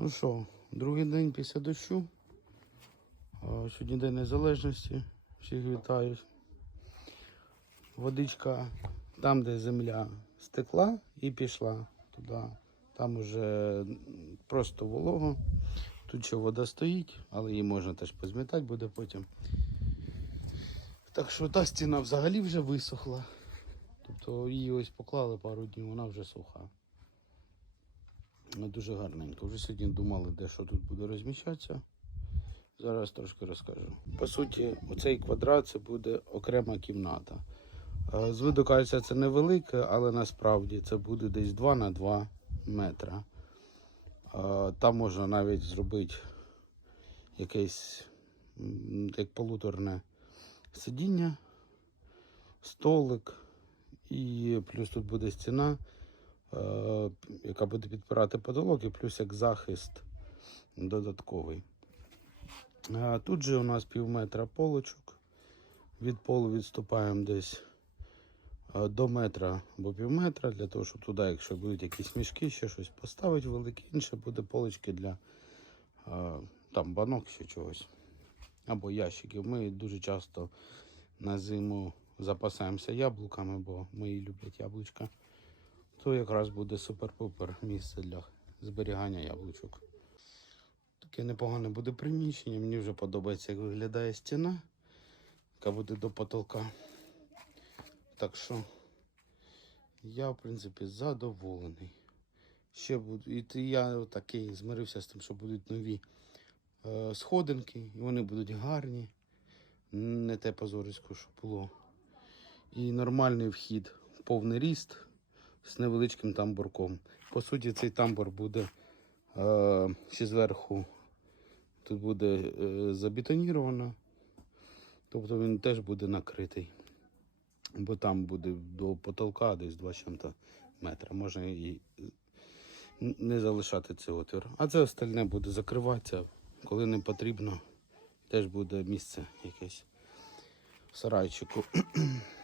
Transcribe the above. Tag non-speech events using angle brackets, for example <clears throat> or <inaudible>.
Ну що, другий день після дощу. Сьогодні День Незалежності. Всіх вітаю. Водичка там, де земля стекла і пішла туди. Там уже просто волого. Тут ще вода стоїть, але її можна теж позмітати буде потім. Так що та стіна взагалі вже висохла. Тобто її ось поклали пару днів, вона вже суха. Ну, Дуже гарненько. Вже сьогодні думали, де що тут буде розміщатися. Зараз трошки розкажу. По суті, оцей квадрат це буде окрема кімната. Е, З виду кажеться, це невелике, але насправді це буде десь 2 на 2 метра. Е, Там можна навіть зробити якесь як полуторне сидіння, столик, і плюс тут буде стіна, е, яка буде підпирати потолок, і плюс як захист додатковий. А Тут же у нас пів метра полочок. Від полу відступаємо десь до метра або пів метра, для того, щоб туди, якщо будуть якісь мішки, ще щось поставити велике, інше буде полочки для там банок ще чогось. Або ящиків. Ми дуже часто на зиму запасаємося яблуками, бо мої люблять яблучка. То якраз буде супер-пупер місце для зберігання яблучок. Таке непогане буде приміщення. Мені вже подобається, як виглядає стіна, яка буде до потолка. Так що я, в принципі, задоволений. Ще буду. І я такий змирився з тим, що будуть нові е, сходинки, і вони будуть гарні. Не те позорисько, що було. І нормальний вхід, повний ріст з невеличким тамбурком. По суті, цей тамбур буде е, ще зверху. Тут буде е, забетоніровано, тобто він теж буде накритий. Бо там буде до потолка десь 2 чим-то метра. Можна і не залишати цей отвір. А це остальне буде закриватися, коли не потрібно. Теж буде місце якесь в сарайчику. <clears throat>